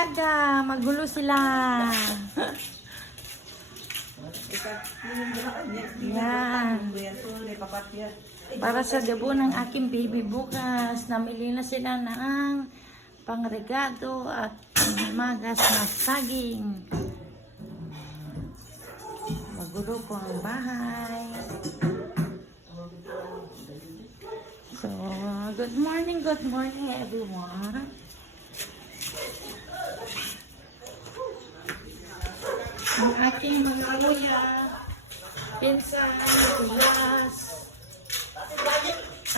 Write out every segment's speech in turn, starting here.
aga. Magulo sila. Yan. Para sa debut ng aking baby bukas, namili na sila ng pangregado at magas na saging. Magulo po ang bahay. So, good morning everyone. Ang aking mga kuya, pinsan, kulas,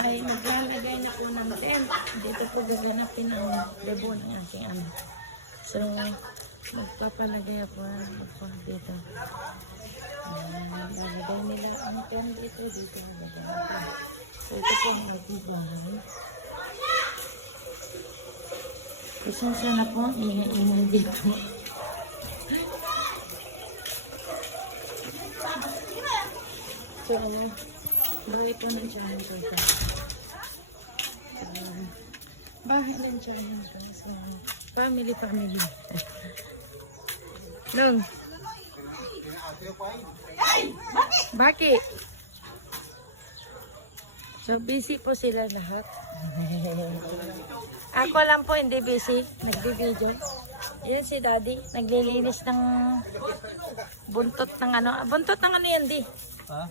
ay maglalagay na po ng tent. Dito po gaganapin ang debut ng aking anak. So, magpapalagay ako dito. Lalagay nila ang tent dito. So, ito po ang aking bahay. Pasensya na po, ingay dito. So, bahay po ng tiyahin ko ito. Bahay ng tiyahin ko. So, family. Nung. Bakit? So, busy po sila lahat. Ako lang po, hindi busy. Nagbi-video. Yan si Daddy. Naglilinis ng buntot ng ano. Buntot ng ano yan, Di? Ha?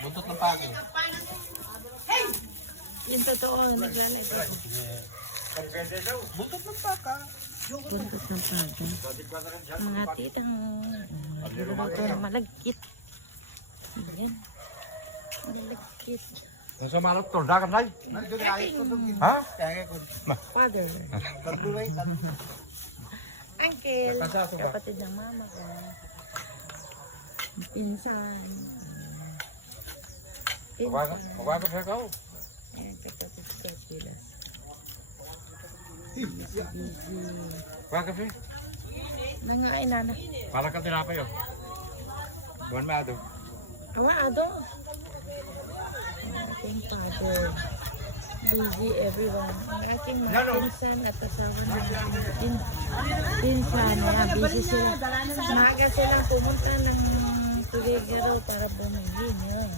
Buntot ng pagi. Yung totoo, naglalagay. Buntot ng paka. Buntot ng pagi. Mga titang nagluluto na malagkit. Yan. Malagkit. Ang sa malot to, dagan na. Ha? Father. Uncle. Kapatid ng mama ko. Pinsan. Magwago siya ka. Ayan, pagkatapos ko sila. Magwago siya. Nangain na. Parang ka tinapay oh. Buwan may ado. Awa, ado. Ang ating father. Busy everyone. Ang ating mga pinsan at asawa na pinsan. Ayan, busy sila. Maaga silang pumunta ng Tuligaro para bumili. Yan.